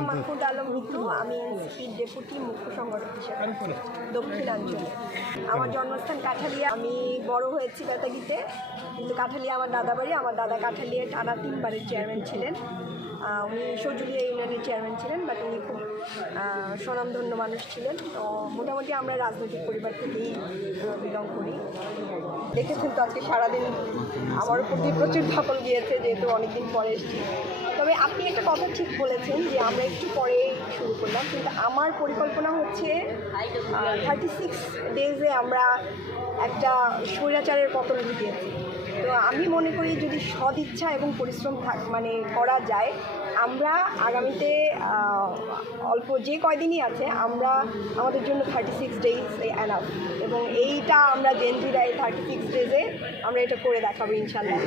নাম মাহমুদ আলম মিতু। আমি এনসিপির ডেপুটি মুখ্য সংগঠক হিসেবে দক্ষিণাঞ্চলে। আমার জন্মস্থান কাঠালিয়া। আমি বড় হয়েছি বেতাগিতে, কিন্তু কাঠালিয়া আমার দাদা বাড়ি। আমার দাদা কাঠালিয়া টানা 3 বারের চেয়ারম্যান ছিলেন। উনি সজুলিয়া ইউনিয়নের চেয়ারম্যান ছিলেন, বাট উনি খুব স্বনামধন্য মানুষ ছিলেন। তো মোটামুটি আমরা রাজনৈতিক পরিবার থেকেই বিলং করি। দেখেছেন তো আজকে সারাদিন আমার উপর দিয়ে প্রচুর ধকল গিয়েছে, যেহেতু অনেকদিন পরে এসেছি। তবে আপনি একটা কথা ঠিক বলেছেন যে আমরা একটু পরে শুরু করলাম, কিন্তু আমার পরিকল্পনা হচ্ছে 36 ডেজে আমরা একটা স্বৈরাচারের পতন ঘটিয়েছি। তো আমি মনে করি যদি সদিচ্ছা এবং পরিশ্রম করা যায়, আমরা আগামীতে অল্প যে কয়দিনই আছে আমরা আমাদের জন্য 36 ডেজ এনাফ, এবং এইটা আমরা জেনজিরা এই 36 ডেজে আমরা এটা করে দেখাবো ইনশাল্লাহ।